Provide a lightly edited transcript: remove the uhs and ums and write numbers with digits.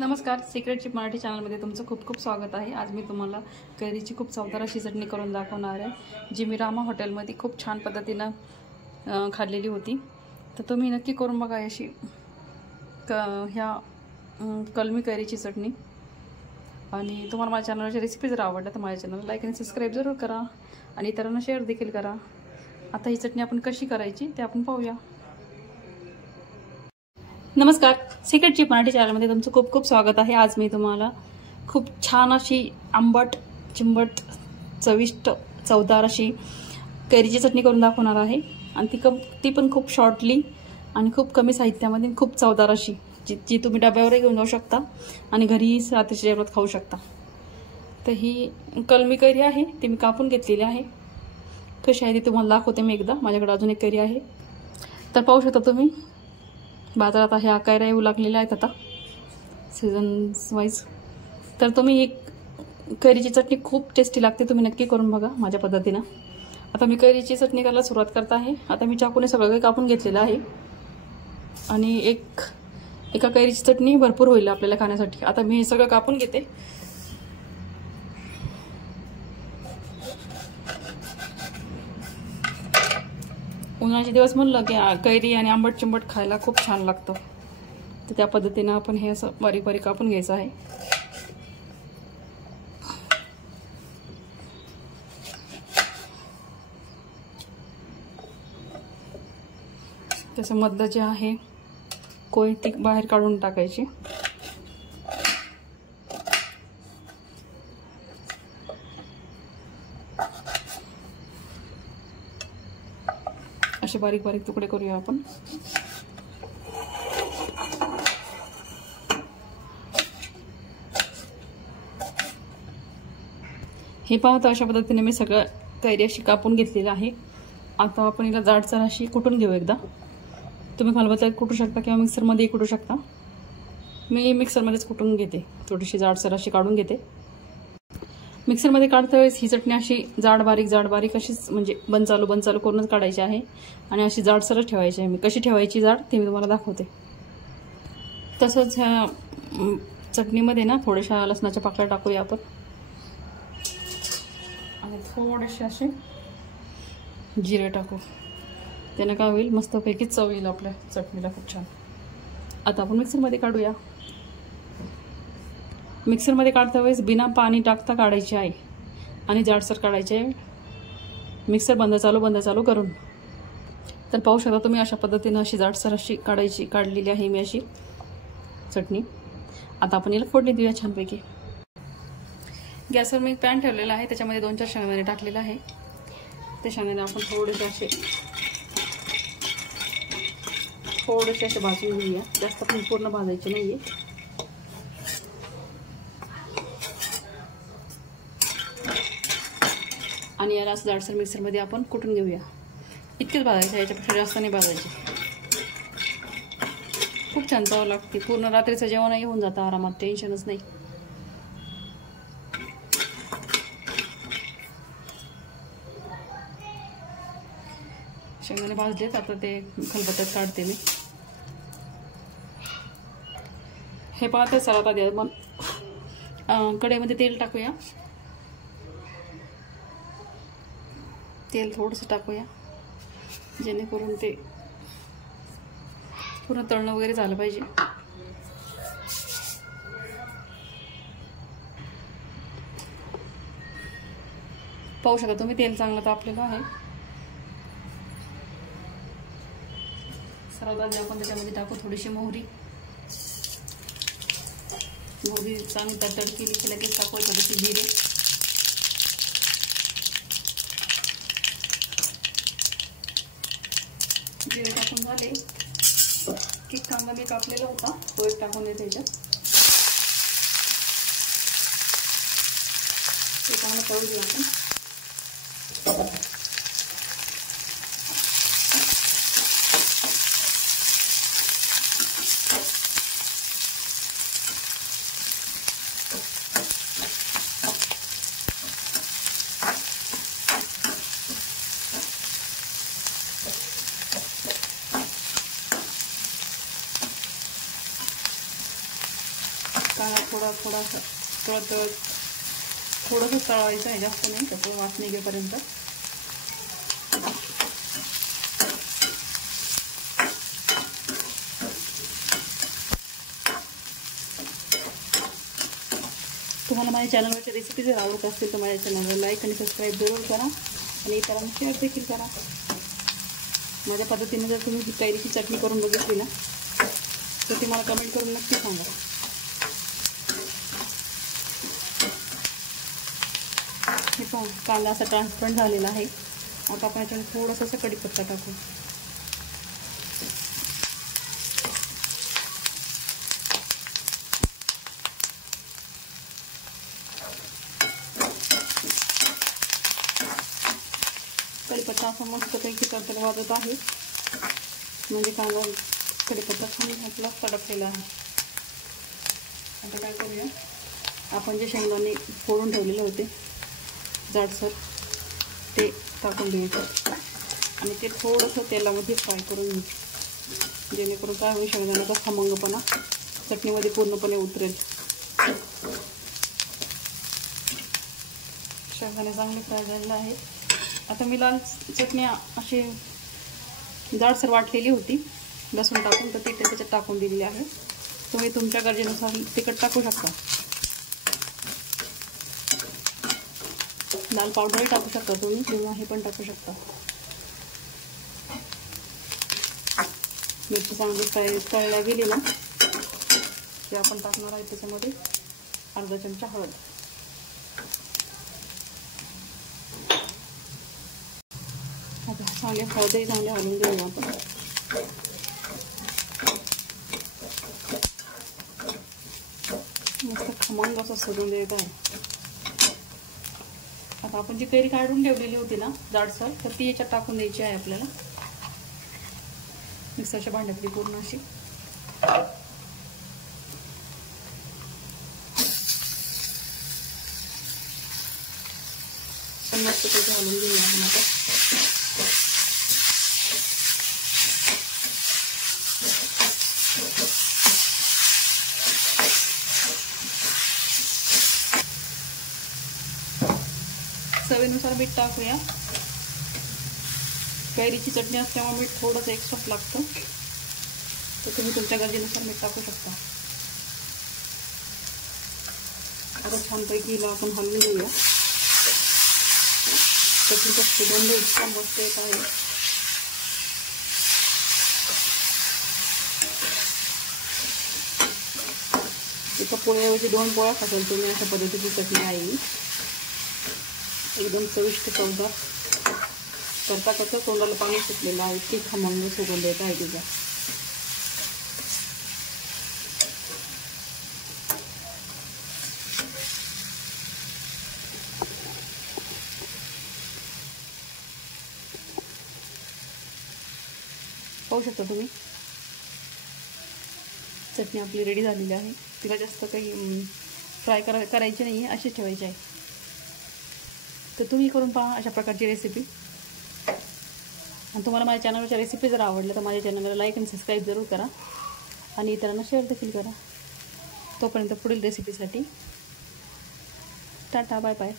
नमस्कार, secret chip Marathi चॅनलमध्ये तुमचं खूप खूप स्वागत आहे। आज मी तुम्हाला कैरीची खूप चवदार अशी चटणी करून दाखवणार आहे, जी मी रामा हॉटेलमध्ये खूप छान पद्धतीनं खाल्लेली होती। तर तुम्ही नक्की करून बघा अशी ह्या कलमी कैरीची चटणी। आणि तुम्हाला माझ्या चॅनलची रेसिपी जर आवडल्या तर माझ्या चॅनलला लाईक आणि सबस्क्राईब जरूर करा आणि इतरांना शेअर देखील करा। आता ही चटणी आपण कशी करायची ते आपण पाहूया। नमस्कार, सिक्रेट चिप मराठी चॅनलमध्ये तुमचं खूप खूप स्वागत आहे। आज मी तुम्हाला खूप छान अशी आंबट चिंबट चविष्ट चवदार अशी कैरीची चटणी करून दाखवणार आहे। आणि ती पण खूप शॉर्टली आणि खूप कमी साहित्यामध्ये खूप चवदार अशी जी तुम्ही डब्यावरही घेऊन जाऊ शकता आणि घरी रात्रीच्या जेवणात खाऊ शकता। तर ही कलमी कैरी आहे, ती मी कापून घेतलेली आहे। कशी आहे ती तुम्हाला दाखवते मी एकदा। माझ्याकडे अजून एक कैरी आहे, तर पाहू शकता तुम्ही बाजारात ह्या कैऱ्या येऊ लागलेल्या आहेत आता सीझन्स वाईज। तर तुम्ही एक कैरीची चटणी खूप टेस्टी लागते, तुम्ही नक्की करून बघा माझ्या पद्धतीनं। आता मी कैरीची चटणी करायला सुरुवात करत आहे। आता मी चाकूने सगळं काही कापून घेतलेलं आहे आणि एका कैरीची चटणी भरपूर होईल आपल्याला खाण्यासाठी। आता मी हे सगळं कापून घेते। उन्हाळ्याचे दिवस म्हणलं की कैरी आणि आंबट चिंबट खायला खूप छान लागतं, तर त्या पद्धतीनं आपण हे असं बारीक बारीक कापून घ्यायचं आहे। त्याचं मधलं जे आहे कोय ती बाहेर काढून टाकायची। असे बारीक बारीक तुकडे करूया आपण। हे पाहता अशा पद्धतीने मी सगळं कैरी अशी कापून घेतलेलं आहे। आता आपण हिला जाडसर अशी कुटून घेऊ एकदा। तुम्ही खलबत्त्यात कुटू शकता किंवा मिक्सरमध्ये कुटू शकता। मी मिक्सरमध्येच कुटून घेते, थोडीशी जाडसर अशी काढून घेते। मिक्सरमध्ये काढता वेळेस ही चटणी अशी जाड बारीक अशीच म्हणजे बनचालू करूनच काढायची आहे आणि अशी जाडसरच ठेवायची आहे। मी कशी ठेवायची जाड ते मी तुम्हाला दाखवते। तसंच ह्या चटणीमध्ये ना थोड्याशा लसणाच्या पाकळ्या टाकूया आपण आणि थोडेसे असे जिरे टाकू। त्याने काय होईल, मस्तपैकी चव येईल आपल्या चटणीला खूप छान। आता आपण मिक्सरमध्ये काढूया। मिक्सरमध्ये काढता वेळेस बिना पाणी टाकता काढायची आहे आणि जाडसर काढायचे आहे, मिक्सर बंद चालू करून। तर पाहू शकता तुम्ही अशा पद्धतीनं अशी जाडसर अशी काढलेली आहे मी अशी चटणी। आता आपण याला फोडणी देऊया छानपैकी। गॅसवर मी पॅन ठेवलेला आहे, त्याच्यामध्ये 2-4 शेंगदाणे टाकलेले आहे। ते शेंगदाणे आपण थोडेसे असे भाजून घेऊया, जास्त पण पूर्ण भाजायचे नाहीये। आणि याला असं जाडसर मिक्सरमध्ये आपण कुटून घेऊया। इतकेच भाजायचे, याच्यापेक्षा जास्त नाही भाजायचे। खूप छान चव लागते, पूर्ण रात्रीचं जेवणही होऊन जातं आरामात, टेन्शनच नाही। शेंगदाणे भाजलेत, आता ते खलबत्त्यात काढते मी। हे पाहता सर्वात आधी आपण कढईमध्ये तेल टाकूया। तेल थोडंसं टाकूया जेणेकरून ते पूर्ण तळणं वगैरे झालं पाहिजे। पाहू शकता तुम्ही तेल चांगलं तापलेलं आहे। सर्वात आधी आपण त्याच्यामध्ये टाकू थोडीशी मोहरी चांगली तडतड केली की लगेच टाकू थोडीशी जिरे। जिरे टाकून झाले की कांदा मी कापलेला होता तो एक टाकून देते याच्यात। ते चांगलं तळून घेऊ आपण। कांदा थोडंसं तळायचं आहे, जास्त नाही, त्याचं वास निघेपर्यंत. तुम्हाला माझ्या चॅनलवरच्या रेसिपी जर आवडत असतील तर माझ्या चॅनलला लाईक आणि सबस्क्राईब जरूर करा आणि इतरांना शेअर देखील करा. माझ्या पद्धतीने जर तुम्ही ही कैरीची चटणी करून बघितली ना तर ती मला कमेंट करून नक्की सांगा. हे पहा, कांदा असा ट्रान्सपरंट झालेला आहे. आता आपण याच्यामध्ये थोडंसं असं कढीपत्ता टाकू. कढीपत्ता असा मस्तपैकी तडतड वाजत आहे, म्हणजे कांदा कढीपत्ता छान आपला तडकलेला आहे. आता काय करूया, आपण जे शेंगदाणे फोडून ठेवलेले होते जाडसर ते टाकून द्यायचं आणि ते थोडंसं तेलामध्ये फ्राय करून घ्यायचं, जेणेकरून काय होईल, शेंगदाण्याचा खमंगपणा चटणीमध्ये पूर्णपणे उतरेल. शेंगदाणे चांगले फ्राय झालेले आहे. आता मी लाल चटणी अशी जाडसर वाटलेली होती लसूण टाकून, तर ती त्याच्यात टाकून दिलेली आहे. तुम्ही तुमच्या गरजेनुसार तिखट टाकू शकता. लाल पावडरही टाकू शकता तुम्ही, किंवा हे पण टाकू शकता. मिरची चांगली तळल्या गेली ना की आपण टाकणार आहे त्याच्यामध्ये अर्धा चमचा हळद. आता चांगले हळदही चांगले हलवून घेऊया आपण. मस्त खमंग असं सजून द्यायचं आहे. आता आपण जी कैरी काढून ठेवलेली होती ना जाडसर, तर ती याच्यात टाकून द्यायची आहे आपल्याला मिक्सरच्या भांड्यातली पूर्ण अशी. पण मस्त त्याची हलवून घेऊया आपण आता. चवीनुसार मीठ टाकूया. कैरीची चटणी असल्यामुळे मीठ थोडंसं एक्स्ट्राच लागतं, तर तुम्ही तुमच्या गरजेनुसार मीठ टाकू शकता. आता छानपैकी हिला आपण हलवून घेऊया. चटणीचा सुगंध इतका मस्त येत आहे. एका पोळ्याऐवजी 2 पोळ्या खासाल तुम्ही, अशा पद्धतीची चटणी आहे. एकदम चविष्ट चवदार. करता करता तोंडाला पाणी सुटलेलं आहे, इतकी खमंग सुगंध येत आहे तिचा. पाहू शकता तुम्ही, चटणी आपली रेडी झालेली आहे. तिला जास्त काही फ्राय करायची नाही आहे, अशीच ठेवायची आहे. तर तुम्ही करून पहा अशा प्रकारची रेसिपी. आणि तुम्हाला माझ्या चॅनलवरच्या रेसिपी जर आवडल्या तर माझ्या चॅनलला लाईक आणि सबस्क्राईब जरूर करा आणि इतरांना शेअर देखील करा. तोपर्यंत पुढील रेसिपीसाठी टाटा, बाय बाय.